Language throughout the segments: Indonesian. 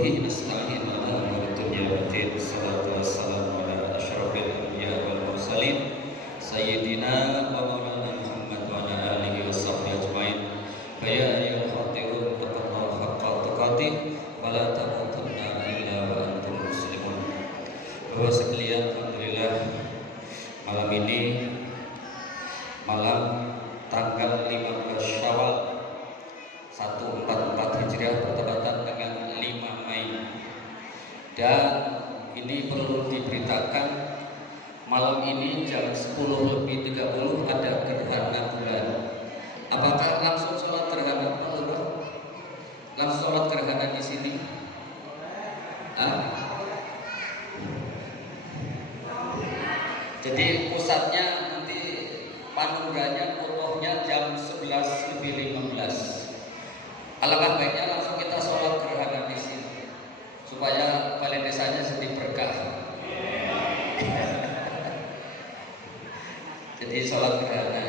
bihi nasta'in ala umuri dunya waddin. Wassalatu wassalamu ala asyrafil anbiya wal mursalin sayyidina wa maulana Muhammad wa ala alihi wa sahbihi ajmain. Ya ayyuhal hadirun taqullaha haqqa tuqatih wa la tamutunna illa wa antum muslimun. Bapak sekalian, alhamdulillah malam ini malam tanggal 15 Syawal 1444 Hijriah bertepatan dengan 5 Mei. Dan ini perlu diberitakan, malam ini jam 10:30 ada gerhana bulan. Apakah langsung sholat gerhana? Langsung sholat gerhana di sini? Jadi pusatnya nanti panungganya kokohnya jam 11:15. Alangkah baiknya langsung kita sholat gerhana di sini supaya balai desanya sedih berkah. Jadi sholat gerhana.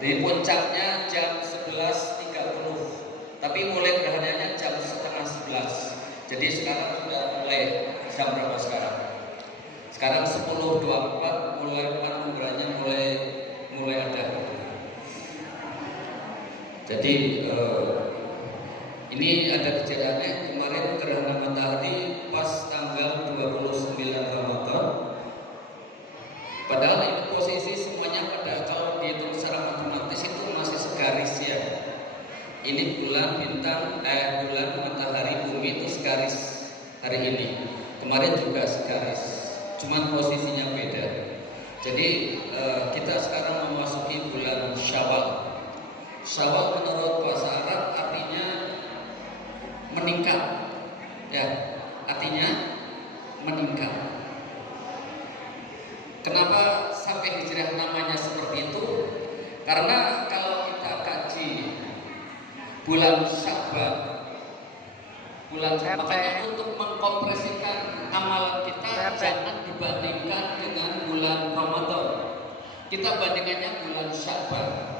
Di puncaknya jam 11:30, tapi mulai gerhananya jam setengah 11. Jadi sekarang sudah mulai jam berapa sekarang? Sekarang 10:24 mulai panungganya mulai ada. Jadi ini ada kejadiannya kemarin gerhana matahari pas tanggal 29 Ramadan. Padahal ini posisi semuanya pada kalau dihitung secara matematis itu masih segaris ya. Ini bulan bintang bulan matahari bumi itu segaris hari ini. Kemarin juga segaris, cuman posisinya beda. Jadi kita sekarang memasuki bulan Syawal. Syawal menurut bahasa Arab artinya meningkat, ya, artinya meningkat. Kenapa sampai Hijriah namanya seperti itu? Karena kalau kita kaji bulan Sya'ban, makanya untuk mengkompresikan amalan kita jangan dibandingkan dengan bulan Ramadan. Kita bandingannya bulan Sya'ban.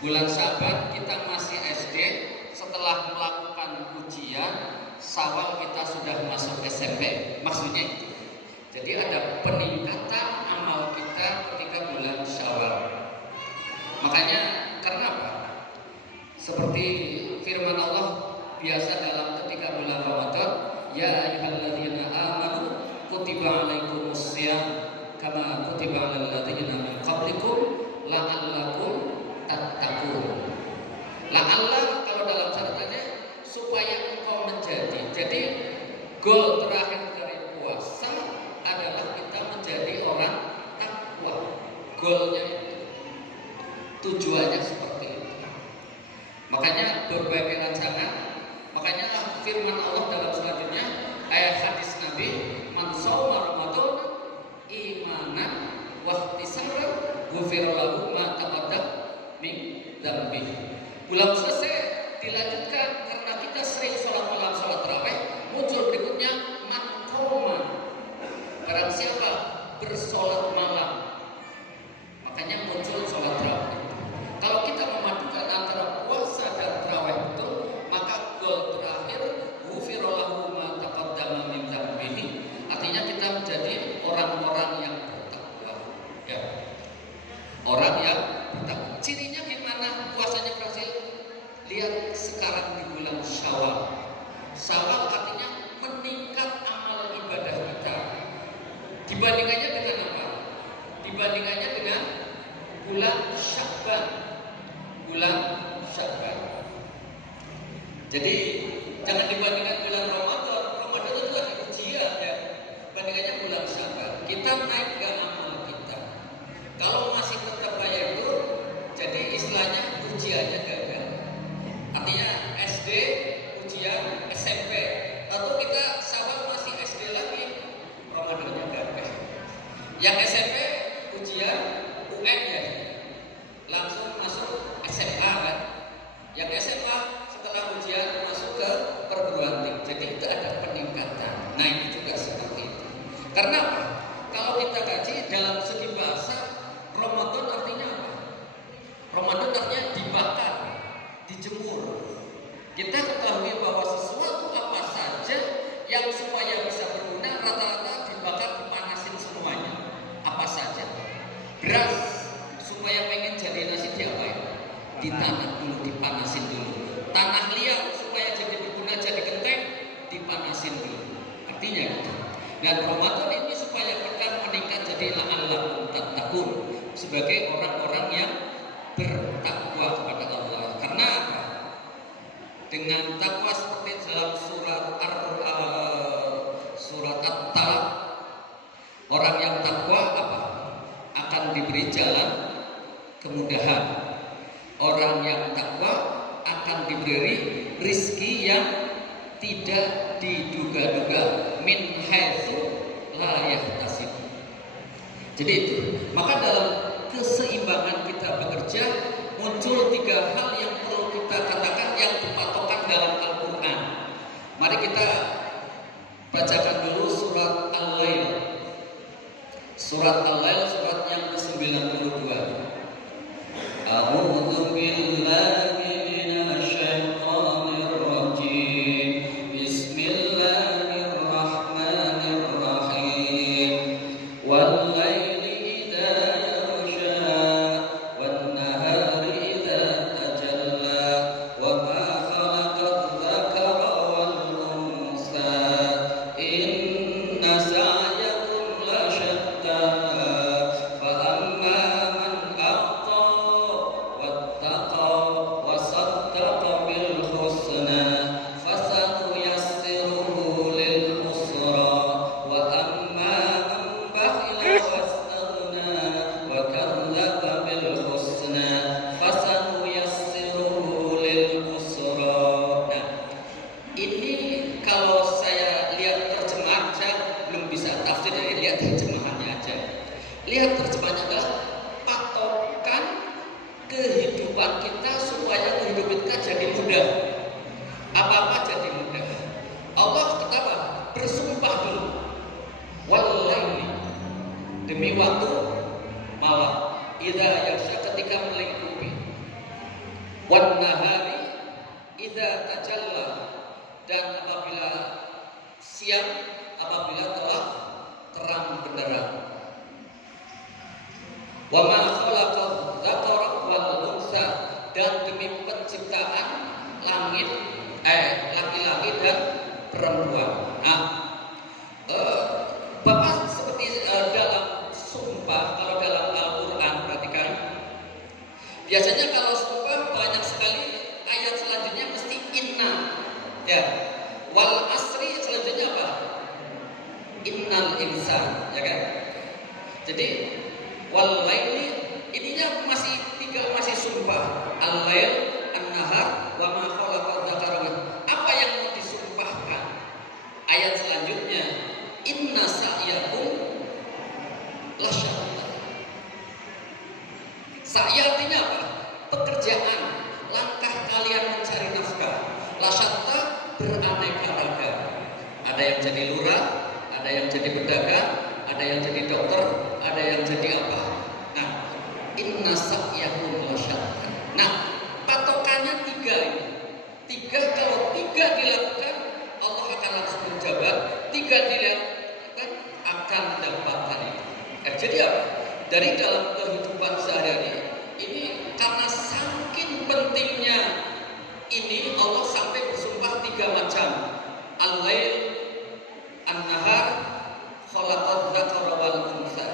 Bulan Sya'ban kita masih SD, setelah melakukan ujian Syawal kita sudah masuk SMP. Maksudnya itu. Jadi ada peningkatan amal kita ketika bulan Syawal. Makanya karena apa? Seperti firman Allah biasa dalam ketika bulan Ramadan, ya ayyuhalladzina amanu kutiba alaikumus syiyam kama kutiba alal ladzina min qablikum la'allakum tattaqun. La'alla kalau dalam catatannya supaya engkau menjadi. Jadi goal terakhir dari puasa adalah kita menjadi orang takwa. Goalnya itu, tujuannya seperti itu. Makanya berbagai rancangan. Makanya firman Allah dalam selanjutnya ayat hadis Nabi, man shoma ramadan imanan wa ihtisaban ghufira lahu ma taqaddam min dzambi. Belum selesai dilanjutkan karena kita sering sholat malam, sholat tarawih, muncul berikutnya man qoma, barang siapa bersolat malam, makanya muncul sholat tarawih. Kalau kita memadukan antara puasa dan tarawih itu, maka goal terakhir ghufira lahu ma taqaddama min dzambihi, artinya kita menjadi orang-orang yang bertakwa, ya. Orang yang bertakwa. Cirinya gimana puasanya berhasil? Lihat sekarang di bulan Syawal. Syawal artinya meningkat amal ibadah kita. Dibandingannya dengan apa? Dibandingannya dengan bulan Sya'ban. Bulan Sya'ban. Jadi jangan dibandingkan bulan Ramadan. Ramadan itu lagi ujian ya. Bandingannya bulan Sya'ban. Kita naik ke amal kita. Kalau masih tetap bayar itu, jadi istilahnya ujiannya gagal. Artinya SD ujian SMP, atau kita Syawal masih SD lagi, Ramadannya gagal. Yang SMP ujian UN ya, langsung masuk SMA kan. Yang SMA setelah ujian masuk ke perguruan tinggi. Jadi itu ada peningkatan. Nah ini juga seperti itu. Karena apa? Kalau kita kaji dalam segi bahasa, Ramadan artinya apa? Ramadan artinya dibakar, dijemur. Kita ketahui bahwa sesuatu di tanah dulu, dipanasin dulu. Tanah liat supaya jadi berguna, jadi genteng, dipanasin dulu. Artinya gitu. Dan Ramadan ini supaya kita meningkat jadi la'allakum tattaqun, sebagai orang-orang yang bertakwa kepada Allah. Karena dengan takwa seperti dalam surat At-Talaq, orang yang takwa apa? Akan diberi jalan kemudahan. Orang yang takwa akan diberi rizki yang tidak diduga-duga, min haitsu la yahtasib. Jadi itu. Maka dalam keseimbangan kita bekerja muncul 3 hal yang perlu kita katakan yang berpatokan dalam Al-Quran. Mari kita bacakan dulu surat Al-Lail. Surat Al-Lail, surat yang ke-92. A'udzu billahi minasy syaithanir rajim. Bismillahirrahmanirrahim. Wal laili idza yaghsha wan nahari idza tajalla wa ma khalaqadz dzakara wal unsa inna sa'yakum lasyatta fa amma man a'ta wattaqa wa saddaqa bil husna fasanuyassiruhu lil usra wa amma man bakhila wastaghna wa kadzdzaba bil husna fasanuyassiruhu lil usra. Nah, ini kalau saya lihat terjemahan, saya belum bisa tafsir, jadi lihat terjemahannya aja. Lihat terjemahannya adalah patokan kehidupan kita supaya kehidupan kita jadi mudah. Apa-apa jadi mudah. Allah kenapa? Bersumpah dulu. Wallahi, demi waktu malam. Idza yaghsha, ketika melingkupi. Wan nahari idza tajalla, dan apabila siang, apabila telah terang benderang. Wa ma khalaqadz dzakara wal unsa, dan demi penciptaan langit, laki-laki dan perempuan. Nah, Bapak seperti dalam sumpah, kalau dalam Al-Quran perhatikan, biasanya kalau sumpah banyak sekali ayat selanjutnya mesti inna, ya. Wal asri selanjutnya apa? Innal insan, ya kan? Jadi wal laili intinya masih 3, masih sumpah. Al-lail, an-nahar, wa ma khalaqadz dzakara. Apa yang mau disumpahkan? Ayat selanjutnya, inna sa'yakum lasyatta. Sa'ya artinya apa? Pekerjaan, langkah kalian mencari nafkah. Lasyatta, beraneka ragam. Ada yang jadi lurah, ada yang jadi pedagang, ada yang jadi dokter, ada yang jadi apa. Nah, inna sa'yakum lasyatta. Nah, patokannya 3 ini. 3, kalau 3 dilakukan, Allah akan langsung menjabat. 3 dilakukan, akan mendapatkan itu. Jadi apa? Dari dalam kehidupan sehari-hari ini, karena saking pentingnya ini, Allah sampai bersumpah 3 macam. Al-lail, an-nahar, khalaqadz dzakara wal unsa.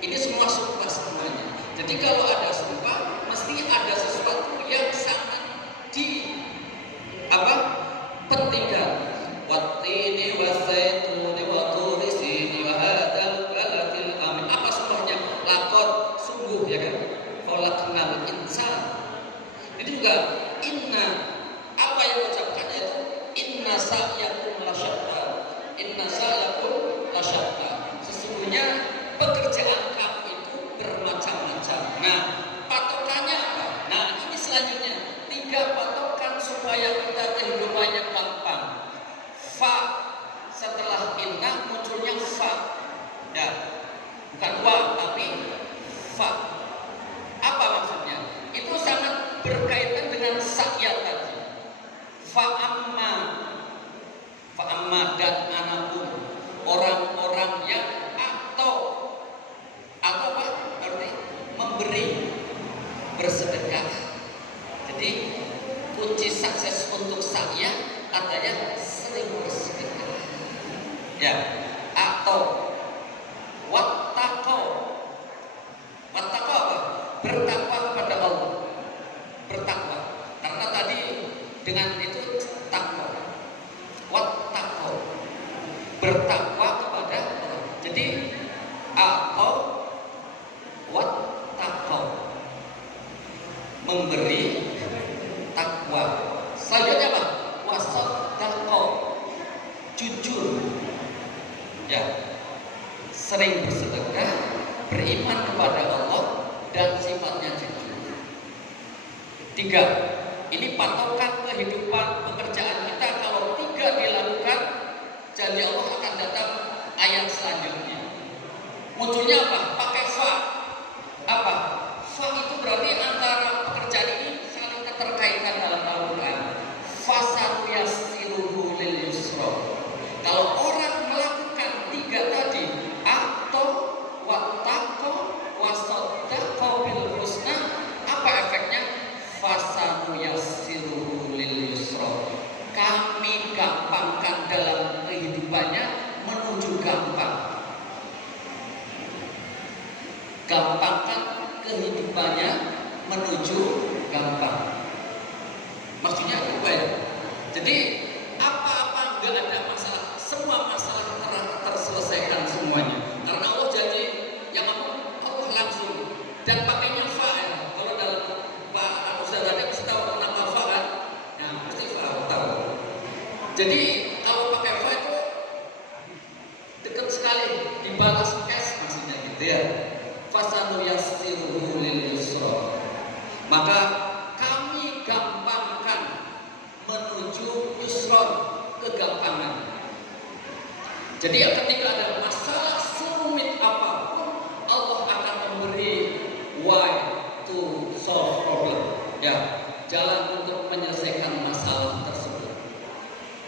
Ini semua sumpah semuanya. Jadi kalau ada sumpah, mesti ada sesuatu yang sangat pentingkan. Wattini wazaituni wa turi sini wa hadzal baladil amin. Apa sumpahnya? Laqad, sungguh, ya kan? Khalaqnal insan. Ini juga inna. Apa yang diucapkannya itu? Inna sa'yakum lasyatta. Inna sa'yakum lasyatta. Sesungguhnya pekerjaan kamu itu bermacam-macam. Nah, patokannya apa? Nah, ini selanjutnya 3 patokan supaya kita kehidupannya gampang. Fa, setelah inna munculnya fa, ya, bukan wa tapi fa. Apa maksudnya? Itu sangat berkaitan dengan sa'ya tadi. Fa'amma dan anapun orang-orang yang atau apa? Berarti memberi, bersedekah, Jadi kunci sukses untuk saya adanya sering bersedekah. Ya, atau wattaqau. Wattaqau apa? Bertakwa kepada Allah. Bertakwa. Karena tadi dengan itu takwa. Wattaqau. Bertakwa kepada Allah. Jadi atau wattaqau. Memberi takwa. Selanjutnya apa? Wasaddaqau. Jujur. Ya. Sering bersedekah, beriman kepada Allah dan sifatnya jujur. 3. Ini patokan kehidupan pekerjaan kita. Kalau 3 dilakukan, janji Allah akan datang ayat selanjutnya. Munculnya apa? Pakai fa. Apa? Fa itu berarti antara pekerjaan ini saling keterkaitan dalam Al-Quran. Fasanuyassiruhu lil yusra. Kalau orang melakukan 3 tadi, atau wattaqau wasaddaqau bil husna, apa efeknya? Fasanuyassiruhu lil yusra. Kami gampangkan dalam kehidupannya menuju gampang. Gampangkan kehidupannya menuju gampang. Maksudnya apa ya? Jadi apa-apa nggak ada masalah, semua masalah terselesaikan semuanya. Karena Allah janji yang apa? Allah langsung dan pakainya fa ya. Kalau dalam Pak Ustaz tadi mesti tahu kenapa fa kan? Ya mesti fa tahu. Jadi kalau pakai fa itu dekat sekali, dibalas cash maksudnya gitu ya. Fasanuyassiruhu lil yusra. Maka kami gampangkan menuju yusron, kegampangan. Jadi ketika ada masalah serumit apapun, Allah akan memberi way to solve problem. Ya, jalan untuk menyelesaikan masalah tersebut.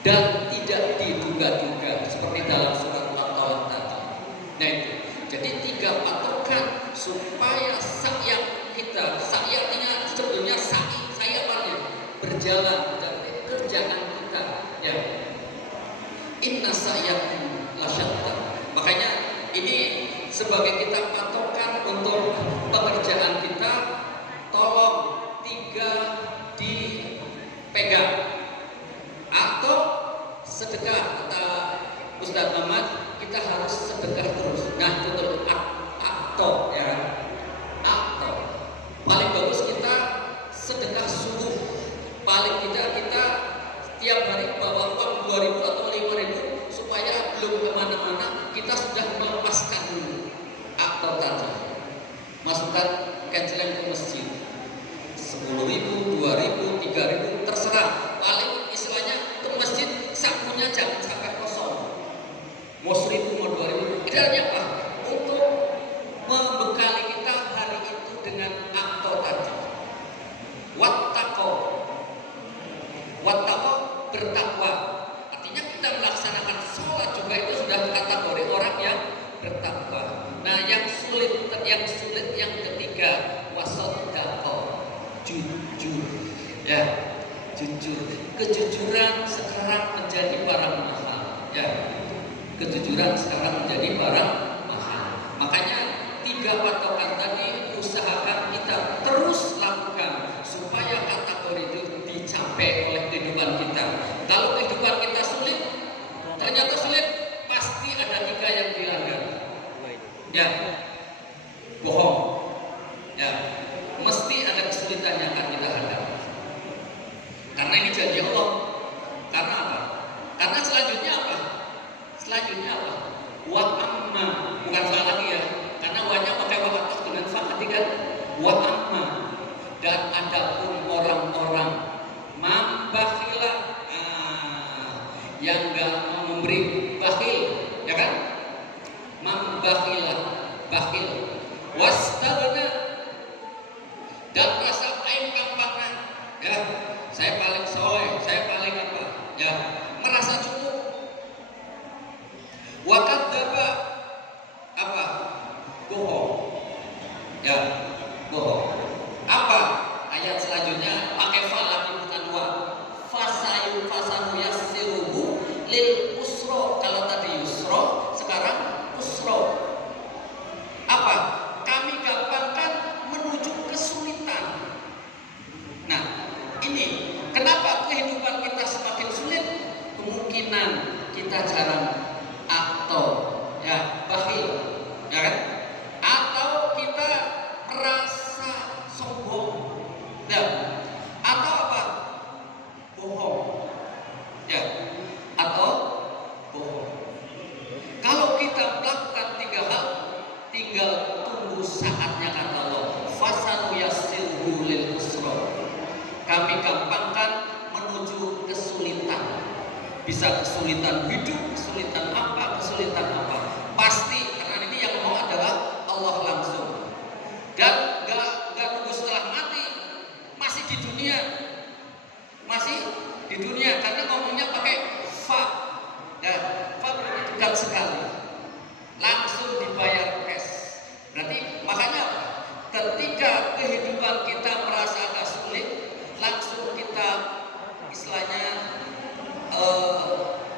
Dan tidak diduga-duga seperti dalam surat Al-Talaq tadi. Nah itu. Jadi 3 patokan supaya sa'ya kita, sa'ya artinya sebetulnya sayatannya berjalan dan kerjaan kita. Ya. Inna sa'yakum lasyatta. Makanya ini sebagai kita patokan untuk pekerjaan kita, tolong 3 dipegang. Atau sedekah, kata Ustaz Muhammad, kita harus sedekah terus. Nah itu tuh atau ya, atau paling bagus kita sedekah subuh. Paling tidak kita setiap hari bawa uang 2.000 atau 5.000 supaya belum kemana-mana kita sudah melepaskan dulu atau tadi. Masukkan kecelan ke masjid 10.000, 2.000, 3.000 terserah. Paling istilahnya ke masjid sakunya jangan sampai kosong. Mau 1.000, mau 2.000. Idealnya apa? Untuk membekali kita hari itu dengan atau tadi. Wattaqau. Wattaqau bertakwa. Artinya kita melaksanakan sholat juga itu sudah kategori orang yang bertakwa. Nah, yang sulit yang ketiga, wasaddaqau. Jujur. Ya, jujur. Kejujuran sekarang menjadi barang mahal. Ya. Kejujuran sekarang menjadi barang mahal. Makanya 3 patokan tadi usahakan kita terus lakukan supaya kategori itu dicapai oleh kehidupan kita. Kalau kehidupan kita sulit, ternyata sulit, pasti ada 3 yang dilanggar. Ya, bohong. Ya, mesti ada kesulitan yang akan kita hadapi. Karena ini janji Allah. Karena apa? Karena selanjutnya apa? Selanjutnya apa? Wa amma, bukan salah lagi ya. Karena wanya pakai waktu dengan fa ketiga. Wa amma, dan adapun orang-orang mambakhila, yang enggak mau memberi, bakhil, ya kan? Mambakhila, bakhil. Wastagna, dan rasa gampang, ya. Saya paling soleh, saya paling apa? Ya, merasa cukup. Wakadzdzaba, apa? Bohong. Ya, bohong. Apa? Ayat selanjutnya pakai ini. Kenapa kehidupan kita semakin sulit? Kemungkinan kita jarang atau ya bakhil, ya kan? Atau kita merasa sombong, ya. Atau apa? Bohong, ya. Atau bohong. Kalau kita melakukan 3 hal, tinggal tunggu saatnya, kata Allah. Fasanu yassirhu lil usra. Kami gampangkan menuju kesulitan. Bisa kesulitan hidup, kesulitan apa, pasti, karena ini yang mau adalah Allah langsung. Dan gak tunggu setelah mati, masih di dunia, karena ngomongnya pakai fa, ya, fa berarti dekat sekali, langsung dibayar cash. Berarti makanya apa? Ketika kehidupan kita merasa agak sulit, langsung kita istilahnya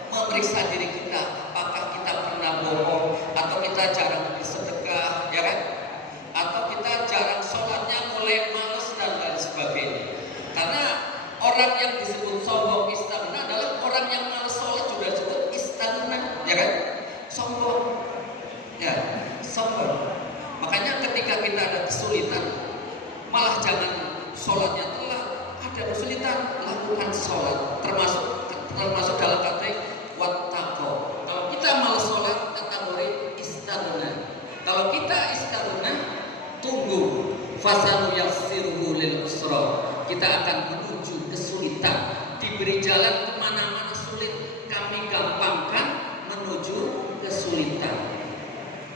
memeriksa diri kita, apakah kita pernah bohong, atau kita jarang bersedekah, ya kan? Atau kita jarang sholatnya, mulai males dan lain sebagainya. Karena orang yang disebut sombong istighna adalah orang yang males sholat juga disebut istighna, ya kan? Sombong, ya, sombong. Makanya ketika kita ada kesulitan, malah jangan sholatnya telat. Ada kesulitan, lakukan sholat, termasuk dalam kata wattaqo. Kalau kita malas sholat, kategori istighna. Kalau kita istighna, tunggu fasanu yassirhu lil usra. Kita akan menuju kesulitan, diberi jalan kemana-mana sulit, kami gampangkan menuju kesulitan.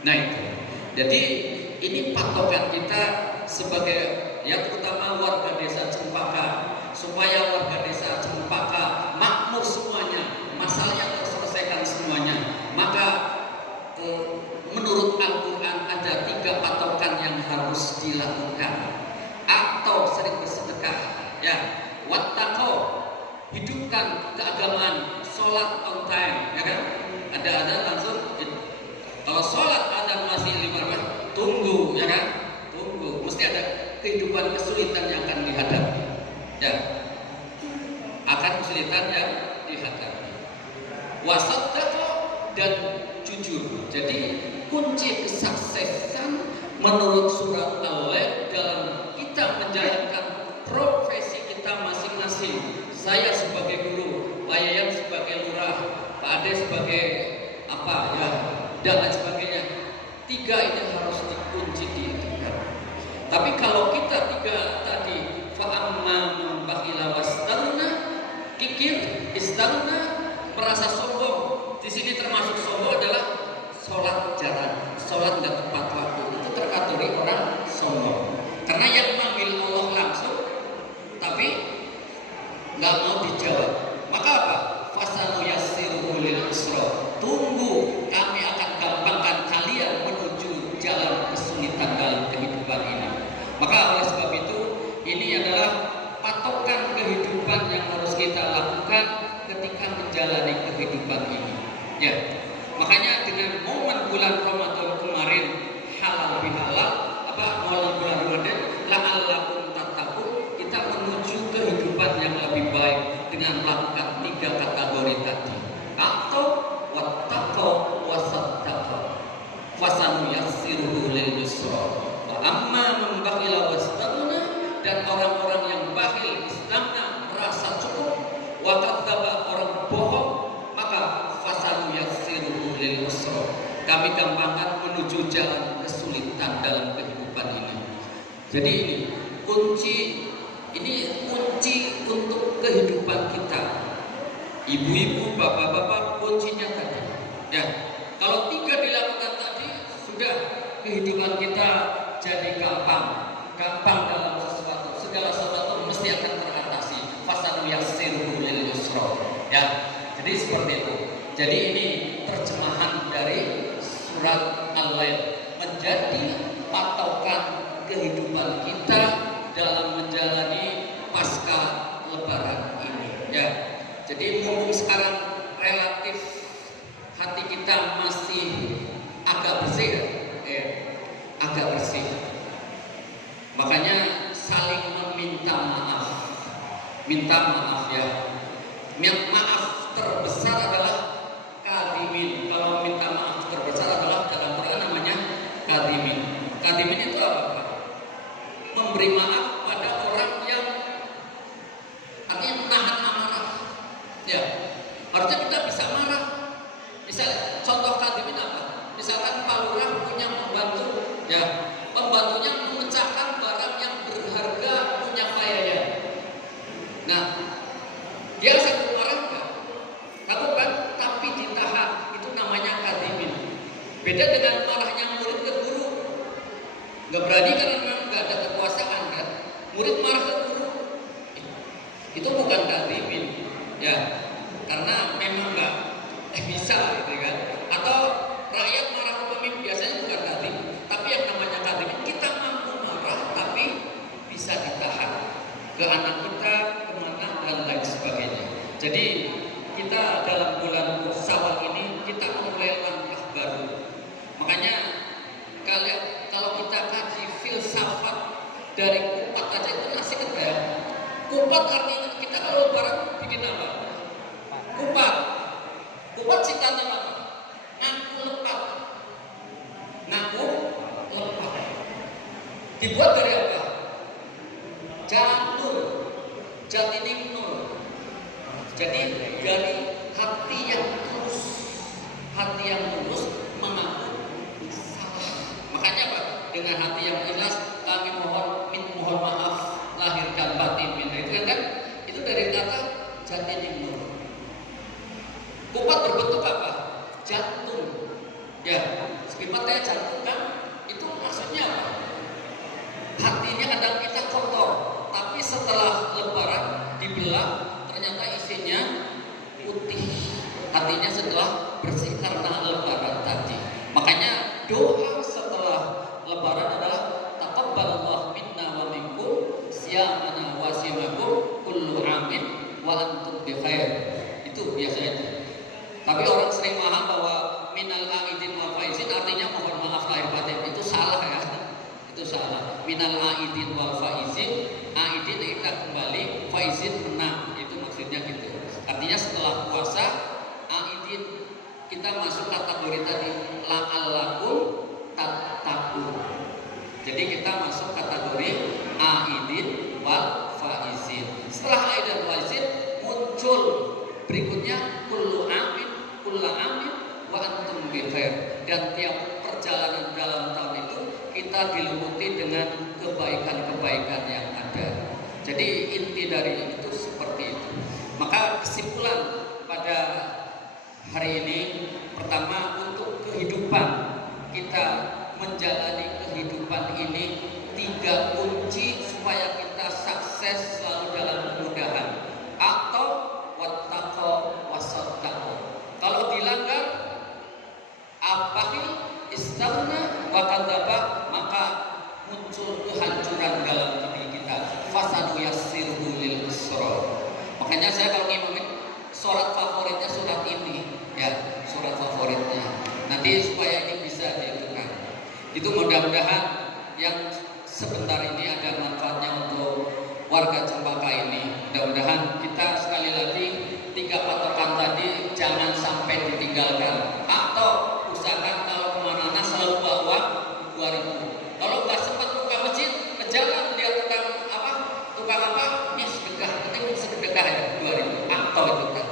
Nah itu, jadi ini patokan kita sebagai, ya, terutama warga desa Cempaka, supaya warga desa Cempaka makmur semuanya, masalahnya terselesaikan semuanya. Maka menurut Al-Quran ada 3 patokan yang harus dilakukan. Atau sering bersedekah, ya, wattaqo, hidupkan keagamaan, sholat on time, ya kan? Ada langsung, kalau sholat ada masih 5 rakaat, tunggu, ya kan? Tunggu, mesti ada kehidupan kesulitan yang akan dihadapi, ya, akan kesulitan yang dihadapi. Wasaddaqo, dan jujur. Jadi kunci kesuksesan menurut surat Al-Lail dalam kita menjalankan profesi kita masing-masing. Saya sebagai guru, Pak Yayan sebagai lurah, Pak Ade sebagai apa, ya, dan lain sebagainya. 3 ini harus dikunci diingat. Tapi kalau kita 3 tadi, fa'amma man bakhila wastaghna, kikir, istaghna, merasa sombong. Di sini termasuk sombong adalah sholat jarang, sholat nggak tepat waktu. Itu terkategori orang sombong. Karena yang manggil Allah langsung, tapi nggak mau dijawab. Maka apa? Fasanu yassirhu lil usra. Tunggu, kami akan gampangkan kalian menuju jalan kesulitan dalam kehidupan ini. Maka oleh sebab itu, ini adalah patokan kehidupan yang harus kita lakukan ketika menjalani kehidupan ini. Ya, makanya dengan momen bulan Ramadan kemarin, halal bihalal, bulan Ramadan, la'allakum tattaqun, kita menuju kehidupan yang lebih baik dengan melakukan 3 kategori tadi. Atau wattaqo wasaddaqo, fasanu yassirhu lil yusra. Wa amma man bakhila wastaghna, dan orang-orang yang bakhil, istighna, merasa cukup, wa kadzdzaba, orang bohong, maka fasanu yassirhu lil usra. Kami gampangkan menuju jalan kesulitan dalam kehidupan ini. Jadi ini kunci untuk kehidupan kita. Ibu-ibu, bapak-bapak, kuncinya tadi. Ya, kalau 3 dilakukan tadi, sudah kehidupan kita jadi gampang dalam sesuatu. Segala sesuatu mesti akan teratasi. Fasanu yassirhu lil yusra. Ya, jadi seperti itu. Jadi ini terjemahan dari surat Al-Lail, menjadi patokan kehidupan kita dalam menjalani pasca Lebaran ini. Ya, jadi mumpung sekarang relatif hati kita masih agak bersih, ya, agak bersih. Makanya saling meminta maaf. minta maaf ya. Maaf terbesar adalah kadimin. Kalau minta maaf terbesar adalah dalam Quran namanya kadimin. Kadimin itu apa? Memberi maaf pada orang yang artinya menahan amarah. Ya, harusnya kita bisa marah. Misal contoh kadimin apa? Misalkan Pak Lurah punya pembantu, ya, pembantunya memecahkan barang yang berharga punya kayanya. Nah, dia satu marah enggak? Kamu kan, tapi ditahan. Itu namanya kadimin. Beda dengan marahnya murid ke guru. Nggak berani karena memang nggak ada kekuasaan kan. Murid marah ke guru, itu bukan kadimin, ya, karena memang nggak bisa gitu kan. Atau rakyat marah ke pemimpin, biasanya bukan kadimin. Tapi yang namanya kadimin, kita mampu marah tapi bisa ditahan ke anak kita, kemana dan lain sebagainya. Jadi kita dalam bulan Syawal ini kita memulai langkah baru. Makanya kalau kita kaji filsafat dari kupat aja itu asik kan ya. Kupat artinya kita kalau lebaran bikin apa? Kupat. Kupat singkatan apa? Ngaku lepat. Ngaku lepat. Dibuat dari apa? Janur. Jatining nur. Jadi dari hati yang tulus. Hati yang tulus mengaku salah. Makanya Pak, dengan hati yang ikhlas kami mohon maaf lahir dan batin. Itu kan itu dari kata jatining nur. Kupat berbentuk apa? Jantung. Ya, sekimatnya jantung kan itu maksudnya apa? Hatinya kadang kita kotor, tapi setelah lebaran dibelah ternyata isinya putih. Hatinya setelah bersih karena lebaran tadi. Makanya doa setelah lebaran adalah taqabbalallahu minna wa minkum siyamana wa simakum kullu amin wa antum bi khair. Itu biasanya. Tapi orang sering paham bahwa minal aidin wal faizin artinya mohon maaf lahir batin. Itu salah ya. Itu salah. Minal aidin wal faizin, aidin kita kembali, faizin menang. Itu maksudnya gitu. Artinya setelah puasa aidin kita masuk kategori tadi la'allakum tattaqun. Jadi kita masuk kategori aidin wal faizin. Setelah aid dan faizin muncul berikutnya kullu amin wa antum bi khair. Dan tiap perjalanan dalam tahun itu kita diliputi dengan kebaikan-kebaikan yang ada. Jadi inti dari itu seperti itu. Maka kesimpulan pada hari ini, pertama untuk kehidupan kita menjalani kehidupan ini 3 kunci supaya kita sukses selalu dalam kemudahan. Atau wattaqo wasaddaqo. Kalau dilanggar abakhil istaghna wa kadzaba, maka muncul kehancuran dalam diri kita. Fasadu yassirhu lil usra. Makanya saya kalau ngimamin surat favoritnya surat ini, ya, surat favoritnya. Nanti supaya ini bisa dilakukan. Itu mudah-mudahan yang sebentar ini ada manfaatnya untuk warga Cempaka ini. Mudah-mudahan kita sekali lagi 3 patokan tadi jangan sampai ditinggalkan. Atau usahakan kalau kemana-mana selalu bawa 2000. Kalau nggak sempat buka masjid, ke jalan dia tukang apa? Ini sedekah, penting sedekah ya 2000. Atau itu kan.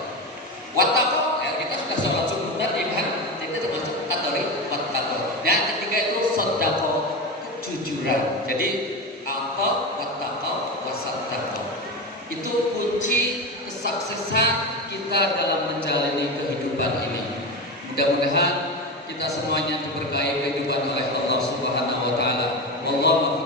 Wattaqo, ya kita sudah sholat subuh tadi kan, itu termasuk kategori wattaqo. Yang ketiga itu sedekah, kejujuran. Jadi apa? Wattaqo wasaddaqo. Itu kunci kesuksesan kita dalam menjalani kehidupan ini. Mudah-mudahan kita semuanya diberkahi kehidupan oleh Allah Subhanahu wa taala. Wallahu